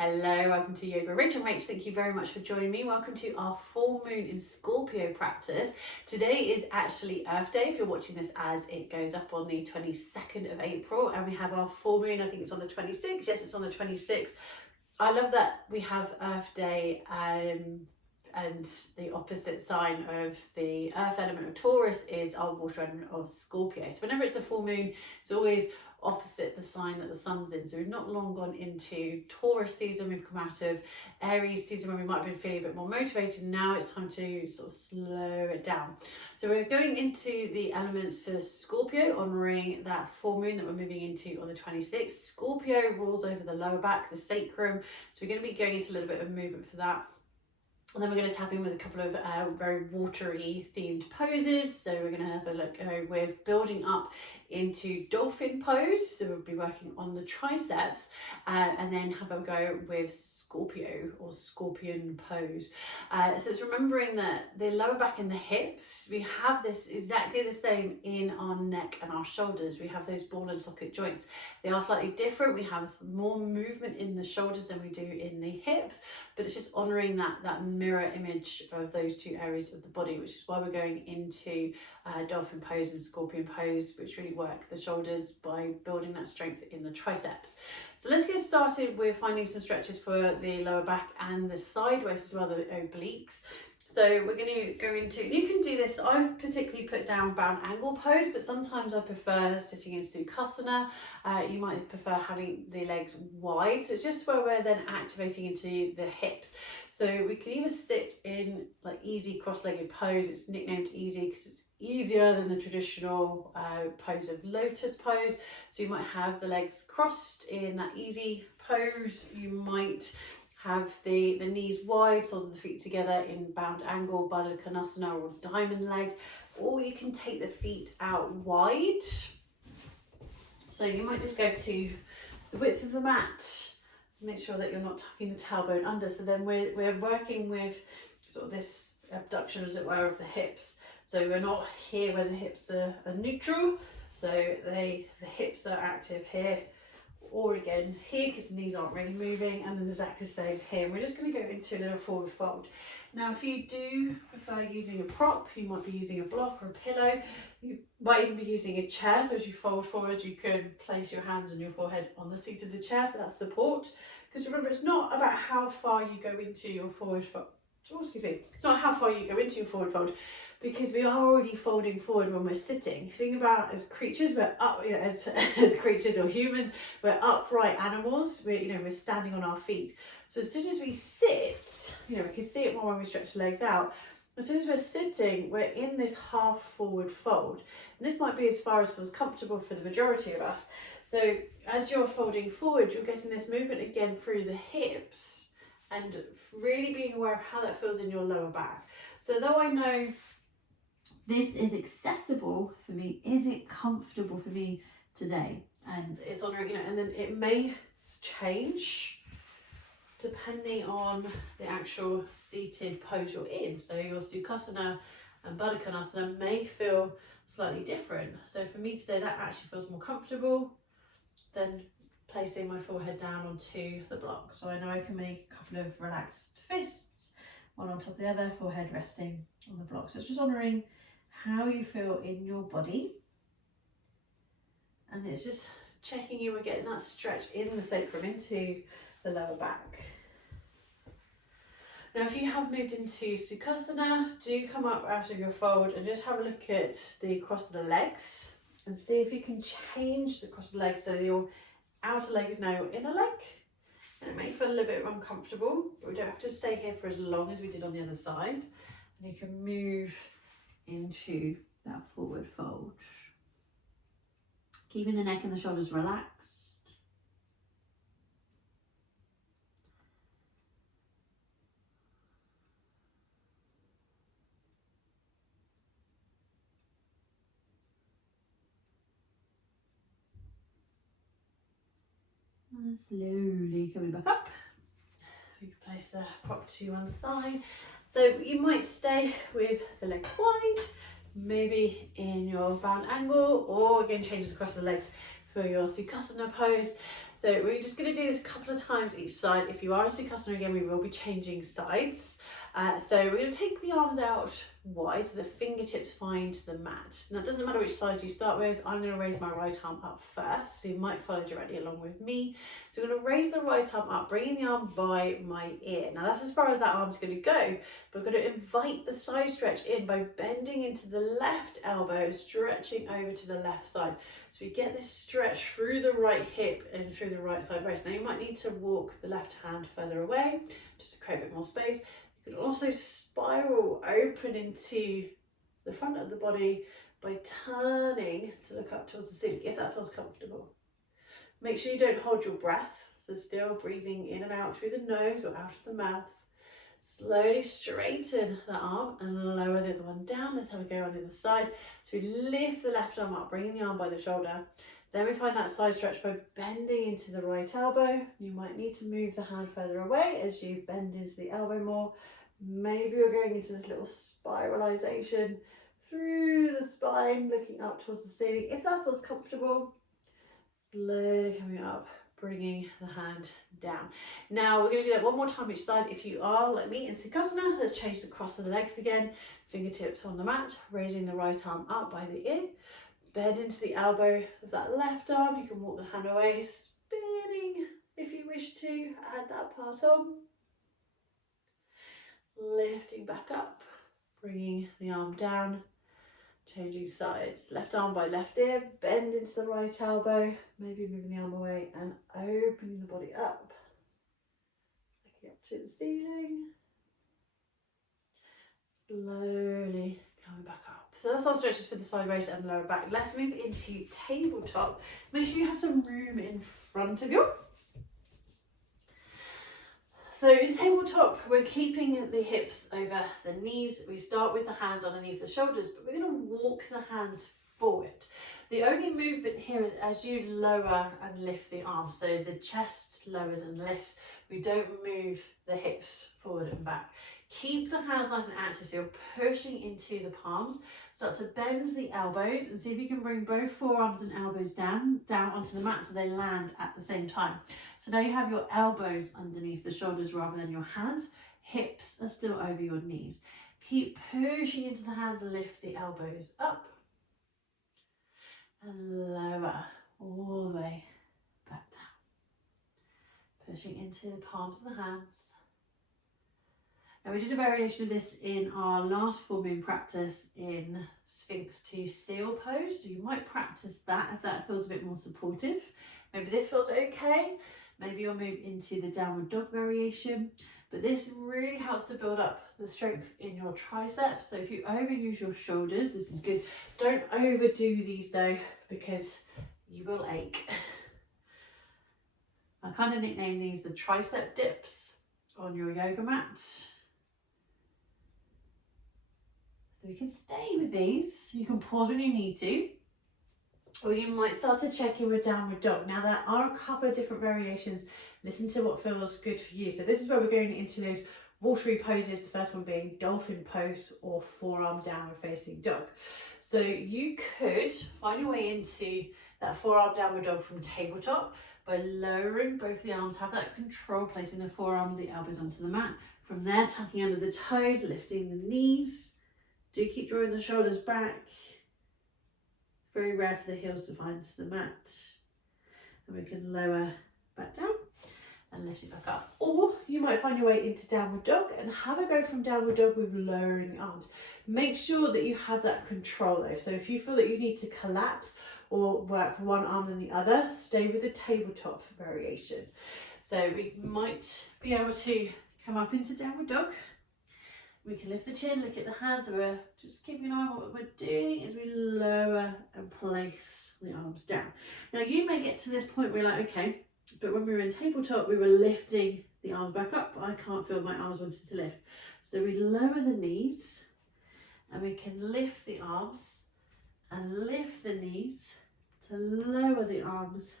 Hello, welcome to Yoga Rach and Rach. Thank you very much for joining me. Welcome to our full moon in Scorpio practice. Today is actually Earth Day if you're watching this as it goes up on the 22nd of April, and we have our full moon. I think it's on the 26th. Yes, it's on the 26th. I love that we have Earth Day and the opposite sign of the earth element of Taurus is our water element of Scorpio. So whenever it's a full moon, it's always opposite the sign that the sun's in. So we've not long gone into Taurus season, we've come out of Aries season where we might have been feeling a bit more motivated. Now it's time to sort of slow it down. So we're going into the elements for Scorpio, honouring that full moon that we're moving into on the 26th. Scorpio rules over the lower back, the sacrum. So we're going to be going into a little bit of movement for that. And then we're going to tap in with a couple of very watery themed poses. So we're going to have a look with building up into dolphin pose. So we'll be working on the triceps and then have a go with Scorpio or scorpion pose. So it's remembering that the lower back and the hips, we have this exactly the same in our neck and our shoulders. We have those ball and socket joints. They are slightly different. We have more movement in the shoulders than we do in the hips, but it's just honouring that mirror image of those two areas of the body, which is why we're going into dolphin pose and scorpion pose, which really work the shoulders by building that strength in the triceps. So let's get started with finding some stretches for the lower back and the sideways as well, the obliques. So we're going to go into, you can do this, I've particularly put down bound angle pose, but sometimes I prefer sitting in Sukhasana. You might prefer having the legs wide. So it's just where we're then activating into the hips. So we can either sit in like easy cross-legged pose. It's nicknamed easy because it's easier than the traditional pose of lotus pose. So you might have the legs crossed in that easy pose. You might have the knees wide, soles of the feet together in bound angle, Baddha Konasana or diamond legs, or you can take the feet out wide. So you might just go to the width of the mat, make sure that you're not tucking the tailbone under. So then we're working with sort of this abduction, as it were, of the hips. So we're not here where the hips are neutral, so the hips are active here, or again here because the knees aren't really moving, and then exactly the same here. We're just going to go into a little forward fold. Now if you do prefer using a prop, you might be using a block or a pillow, you might even be using a chair. So as you fold forward, you can place your hands on your forehead on the seat of the chair for that support, because remember, it's not about how far you go into your forward fold. It's not how far you go into your forward fold, because we are already folding forward when we're sitting. If you think about as creatures, we're up, as creatures or humans, we're upright animals. We're standing on our feet. So as soon as we sit, we can see it more when we stretch the legs out. As soon as we're sitting, we're in this half forward fold. And this might be as far as feels comfortable for the majority of us. So as you're folding forward, you're getting this movement again through the hips and really being aware of how that feels in your lower back. So though I know this is accessible for me, is it comfortable for me today? And it's honouring, and then it may change depending on the actual seated pose you're in. So your Sukhasana and Baddha Konasana may feel slightly different. So for me today, that actually feels more comfortable than placing my forehead down onto the block. So I know I can make a couple of relaxed fists, one on top of the other, forehead resting on the block. So it's just honouring how you feel in your body, and it's just checking in, we're getting that stretch in the sacrum into the lower back. Now if you have moved into Sukhasana, do come up out of your fold and just have a look at the cross of the legs and see if you can change the cross of the legs so your outer leg is now your inner leg. And it may feel a little bit uncomfortable, but we don't have to stay here for as long as we did on the other side. And you can move into that forward fold, keeping the neck and the shoulders relaxed. And slowly coming back up. You can place the prop to one side. So you might stay with the legs wide, maybe in your bound angle, or again change the cross of the legs for your Sukhasana pose. So we're just going to do this a couple of times each side. If you are a customer again, we will be changing sides. So we're going to take the arms out wide so the fingertips find the mat. Now it doesn't matter which side you start with. I'm going to raise my right arm up first, so you might follow directly along with me. So we're going to raise the right arm up, bringing the arm by my ear. Now that's as far as that arm's going to go, but we're going to invite the side stretch in by bending into the left elbow, stretching over to the left side. So we get this stretch through the right hip and through the right side waist. Now you might need to walk the left hand further away, just to create a bit more space. You can also spiral open into the front of the body by turning to look up towards the ceiling, if that feels comfortable. Make sure you don't hold your breath, so still breathing in and out through the nose or out of the mouth. Slowly straighten the arm and lower the other one down. Let's have a go on the other side. So we lift the left arm up, bringing the arm by the shoulder. Then we find that side stretch by bending into the right elbow. You might need to move the hand further away as you bend into the elbow more. Maybe you're going into this little spiralization through the spine, looking up towards the ceiling. If that feels comfortable, slowly coming up, bringing the hand down. Now we're going to do that one more time each side. If you are like me in Sukhasana, let's change the cross of the legs again. Fingertips on the mat, raising the right arm up by the ear. Bend into the elbow of that left arm. You can walk the hand away, spinning if you wish to. Add that part on. Lifting back up, bringing the arm down, changing sides. Left arm by left ear, bend into the right elbow, maybe moving the arm away and opening the body up. Looking up to the ceiling. Slowly coming back up. So that's our stretches for the side waist and the lower back. Let's move into tabletop. Make sure you have some room in front of you. So in tabletop, we're keeping the hips over the knees. We start with the hands underneath the shoulders, but we're going to walk the hands forward. The only movement here is as you lower and lift the arms. So the chest lowers and lifts. We don't move the hips forward and back. Keep the hands nice and active, so you're pushing into the palms. Start to bend the elbows and see if you can bring both forearms and elbows down onto the mat so they land at the same time. So now you have your elbows underneath the shoulders rather than your hands. Hips are still over your knees. Keep pushing into the hands and lift the elbows up and lower all the way back down. Pushing into the palms of the hands. Now we did a variation of this in our last full moon practice in Sphinx to Seal pose. So you might practice that if that feels a bit more supportive. Maybe this feels okay. Maybe you'll move into the downward dog variation. But this really helps to build up the strength in your triceps. So if you overuse your shoulders, this is good. Don't overdo these though, because you will ache. I kind of nickname these the tricep dips on your yoga mat. So we can stay with these. You can pause when you need to, or you might start to check in with downward dog. Now there are a couple of different variations. Listen to what feels good for you. So this is where we're going into those watery poses. The first one being dolphin pose or forearm downward facing dog. So you could find your way into that forearm downward dog from tabletop by lowering both the arms, have that control, placing the forearms, the elbows onto the mat. From there, tucking under the toes, lifting the knees. Do keep drawing the shoulders back. Very rare for the heels to find the mat. And we can lower back down and lift it back up. Or you might find your way into downward dog and have a go from downward dog with lowering the arms. Make sure that you have that control though. So if you feel that you need to collapse or work one arm than the other, stay with the tabletop variation. So we might be able to come up into downward dog. We can lift the chin, look at the hands, so we're just keeping an eye on what we're doing as we lower and place the arms down. Now you may get to this point where you're like, okay, but when we were in tabletop, we were lifting the arms back up. I can't feel my arms wanting to lift. So we lower the knees and we can lift the arms and lift the knees to lower the arms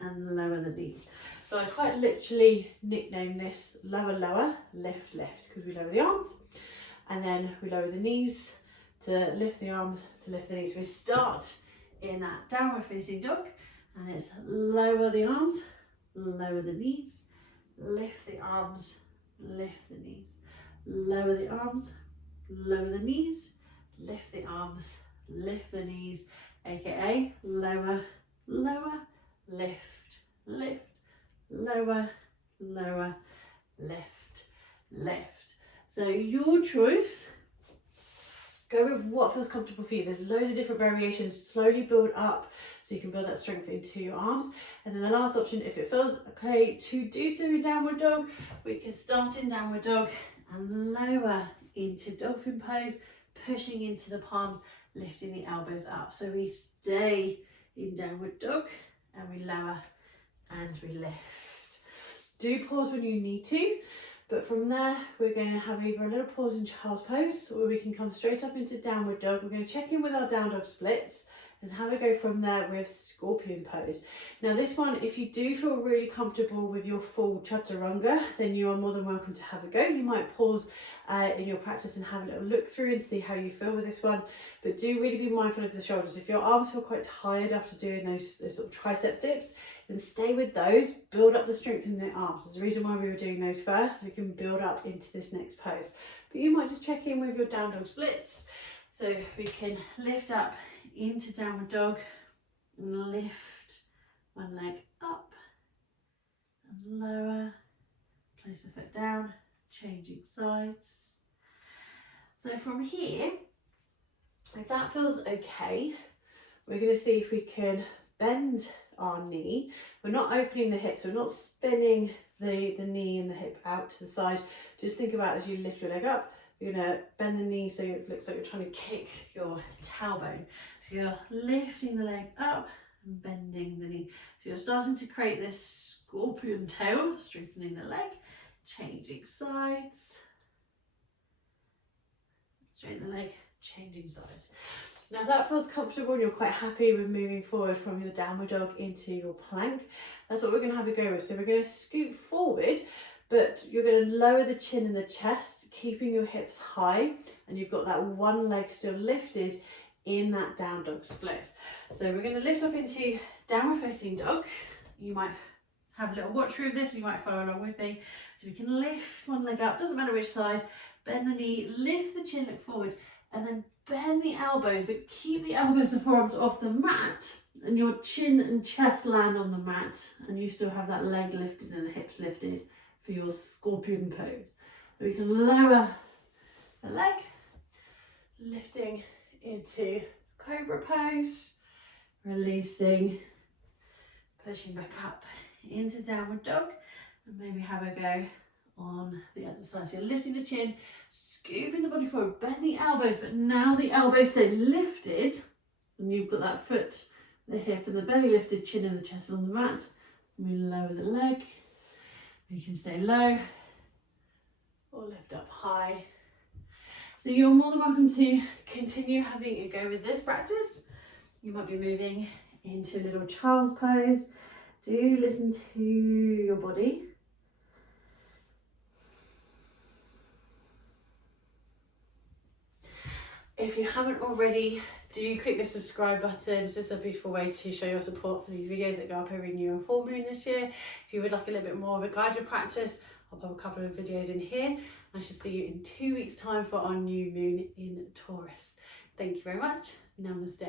and lower the knees. So I quite literally nickname this lower, lower, lift, lift, because we lower the arms and then we lower the knees to lift the arms, to lift the knees. So we start in that downward facing dog and it's lower the arms, lower the knees, lift the arms, lift the knees, lower the arms, lower the knees, lift the arms, lift the knees, aka lower, lower, lift, lift, lower, lower, lift, lift. So your choice. Go with what feels comfortable for you. There's loads of different variations. Slowly build up so you can build that strength into your arms. And then the last option, if it feels okay to do so in downward dog, we can start in downward dog and lower into dolphin pose, pushing into the palms, lifting the elbows up. So we stay in downward dog and we lower and we lift. Do pause when you need to. But from there, we're going to have either a little pause in child's pose, or we can come straight up into downward dog. We're going to check in with our down dog splits and have a go from there with scorpion pose. Now this one, if you do feel really comfortable with your full chaturanga, then you are more than welcome to have a go. You might pause in your practice and have a little look through and see how you feel with this one. But do really be mindful of the shoulders. If your arms feel quite tired after doing those sort of tricep dips, then stay with those, build up the strength in the arms. There's a reason why we were doing those first, so we can build up into this next pose. But you might just check in with your down dog splits. So we can lift up into downward dog and lift one leg up and lower, place the foot down, changing sides. So from here, if that feels okay, we're going to see if we can bend our knee. We're not opening the hips, we're not spinning the knee and the hip out to the side. Just think about as you lift your leg up, you're going to bend the knee so it looks like you're trying to kick your tailbone. So you're lifting the leg up and bending the knee. So you're starting to create this scorpion tail, strengthening the leg, changing sides, straighten the leg, changing sides. Now if that feels comfortable and you're quite happy with moving forward from your downward dog into your plank, that's what we're going to have a go with. So we're going to scoot forward, but you're going to lower the chin and the chest, keeping your hips high, and you've got that one leg still lifted in that down dog split. So we're going to lift up into downward facing dog. You might have a little watch through of this, you might follow along with me. So we can lift one leg up, doesn't matter which side, bend the knee, lift the chin, look forward, and then bend the elbows, but keep the elbows and forearms off the mat, and your chin and chest land on the mat, and you still have that leg lifted and the hips lifted for your scorpion pose. So we can lower the leg, lifting into cobra pose, releasing, pushing back up into downward dog, and maybe have a go on the other side. So you're lifting the chin, scooping the body forward, bend the elbows, but now the elbows stay lifted, and you've got that foot, the hip and the belly lifted, chin and the chest on the mat. And we lower the leg. We can stay low or lift up high. So you're more than welcome to continue having a go with this practice. You might be moving into a little child's pose. Do listen to your body. If you haven't already, do click the subscribe button. This is a beautiful way to show your support for these videos that go up every new and full moon this year. If you would like a little bit more of a guided practice, I'll put a couple of videos in here. I shall see you in 2 weeks' time for our new moon in Taurus. Thank you very much. Namaste.